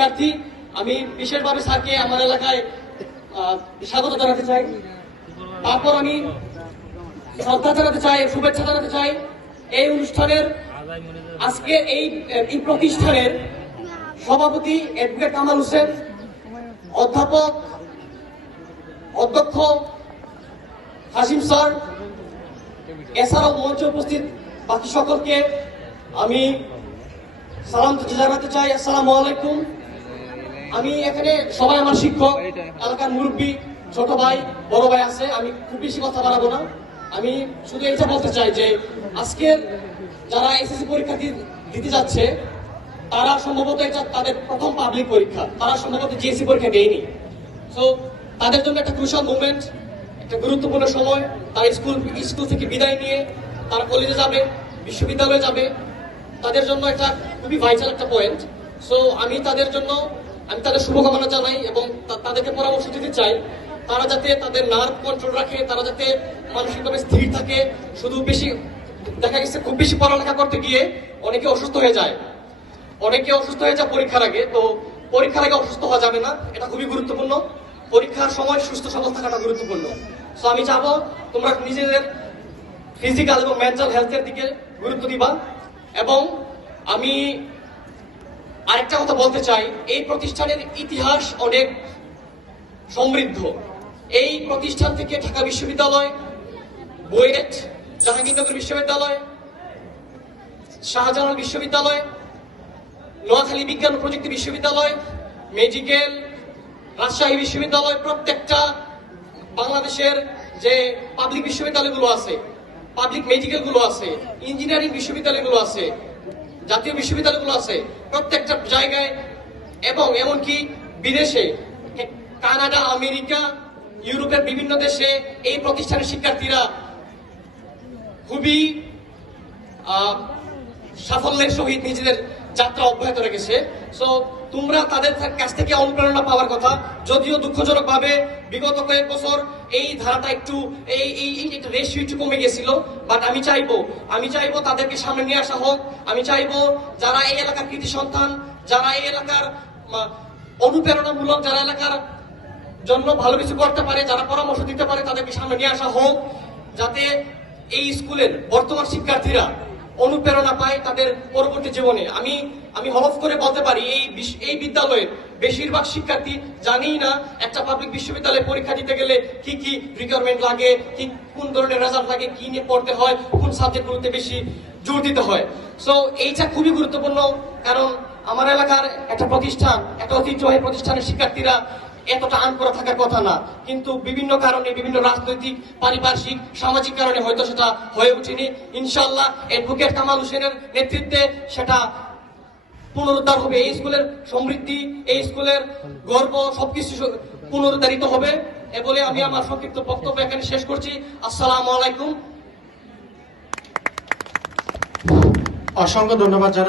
শিক্ষার্থী, আমি বিশেষভাবে স্যারকে আমার এলাকায় স্বাগত জানাতে চাই। তারপর আমি শ্রদ্ধা জানাতে চাই, শুভেচ্ছা জানাতে চাই এই অনুষ্ঠানের আজকে এই প্রতিষ্ঠানের সভাপতি অ্যাডভোকেট কামাল হোসেন, অধ্যাপক অধ্যক্ষ হাসিম স্যার, এছাড়াও মঞ্চে উপস্থিত বাকি সকলকে আমি সালাম জানাতে চাই। আসসালামু আলাইকুম। আমি এখানে সবাই আমার শিক্ষক, এলাকার মুরব্বী, ছোট ভাই, বড় ভাই আছে, আমি খুব বেশি কথা বাড়াবো না। আমি শুধু এটা বলতে চাই যে আজকের যারা এসএসসি পরীক্ষা দিতে যাচ্ছে তারা সম্ভবত এটা তাদের প্রথম পাবলিক পরীক্ষা, তারা সম্ভবত জিএসসি পরীক্ষা দেয়নি। সো তাদের জন্য একটা ক্রুশাল মুভমেন্ট, একটা গুরুত্বপূর্ণ সময়। তারা স্কুল থেকে বিদায় নিয়ে তারা কলেজে যাবে, বিশ্ববিদ্যালয়ে যাবে, তাদের জন্য একটা খুবই ভাইটাল একটা পয়েন্ট। সো আমি তাদের শুভকামনা জানাই এবং তাদেরকে পরামর্শ দিতে চাই তারা যাতে তাদের নার্ভ কন্ট্রোল রাখে, তারা যাতে মানসিকভাবে স্থির থাকে। শুধু দেখা গেছে খুব বেশি পড়ালেখা করতে গিয়ে অনেকে অসুস্থ হয়ে যায় পরীক্ষার আগে। তো পরীক্ষার আগে অসুস্থ হওয়া যাবে না, এটা খুবই গুরুত্বপূর্ণ। পরীক্ষার সময় সুস্থ সবল থাকাটা গুরুত্বপূর্ণ। সো আমি চাবো তোমরা নিজেদের ফিজিক্যাল এবং মেন্টাল হেলথের দিকে গুরুত্ব দিবা। এবং আমি আরেকটা কথা বলতে চাই, এই প্রতিষ্ঠানের ইতিহাস অনেক সমৃদ্ধ। এই প্রতিষ্ঠান থেকে ঢাকা বিশ্ববিদ্যালয়, বুয়েট, জাহাঙ্গীরনগর বিশ্ববিদ্যালয়, শাহজালাল বিশ্ববিদ্যালয়, নোয়াখালী বিজ্ঞান ও প্রযুক্তি বিশ্ববিদ্যালয়, মেডিকেল, রাজশাহী বিশ্ববিদ্যালয়, প্রত্যেকটা বাংলাদেশের যে পাবলিক বিশ্ববিদ্যালয়গুলো আছে, পাবলিক মেডিকেল গুলো আছে, ইঞ্জিনিয়ারিং বিশ্ববিদ্যালয়গুলো আছে, জাতীয় বিশ্ববিদ্যালয়গুলো আছে, প্রত্যেকটা জায়গায় এবং এমনকি বিদেশে, কানাডা, আমেরিকা, ইউরোপের বিভিন্ন দেশে এই প্রতিষ্ঠানের শিক্ষার্থীরা খুবই সাফল্যের সহিত নিজেদের যাত্রা অব্যাহত রেখেছে। সো তোমরা তাদের কাছ থেকে অনুপ্রেরণা পাওয়ার কথা। যদিও দুঃখজনক ভাবে বিগত কয়েক বছর এই ধারাটা একটু রেশিও একটু কমে গেছিল, বাট আমি চাইবো তাদেরকে সামনে নিয়ে আসা হোক। আমি চাইবো যারা এই এলাকার কৃতি সন্তান, যারা এই এলাকার অনুপ্রেরণামূলক, যারা এলাকার জন্য ভালো কিছু করতে পারে, যারা পরামর্শ দিতে পারে, তাদেরকে সামনে নিয়ে আসা হোক, যাতে এই স্কুলের বর্তমান শিক্ষার্থীরা অনুপ্রেরণা পায় তাদের পরবর্তী জীবনে। আমি হলফ করে বলতে পারি এই বিদ্যালয়ের বেশিরভাগ শিক্ষার্থী জানেই না একটা পাবলিক বিশ্ববিদ্যালয়ে পরীক্ষা দিতে গেলে কি কি রিকোয়ারমেন্ট লাগে, কি কোন ধরনের রেজাল্ট লাগে, কি নিয়ে পড়তে হয়, কোন সাবজেক্টগুলোতে বেশি জোর দিতে হয়। সো এইটা খুবই গুরুত্বপূর্ণ, কারণ আমার এলাকার একটা প্রতিষ্ঠান, একটা ঐতিহ্যবাহী প্রতিষ্ঠানের শিক্ষার্থীরা এতটা আনকরা থাকার কথা না, কিন্তু বিভিন্ন কারণে, বিভিন্ন রাজনৈতিক, পারিপার্শ্বিক, সামাজিক কারণে হয়তো সেটা হয়ে ওঠেনি। ইনশাআল্লাহ অ্যাডভোকেট কামাল হোসেনের নেতৃত্বে সেটা পুনরুদ্ধার হবে। এই স্কুলের সমৃদ্ধি, এই স্কুলের গর্ব সবকিছু পুনরুদ্ধারিত হবে। এ বলে আমি আমার সংক্ষিপ্ত বক্তব্য এখানে শেষ করছি। আসসালামু আলাইকুম। অসংখ্য ধন্যবাদ।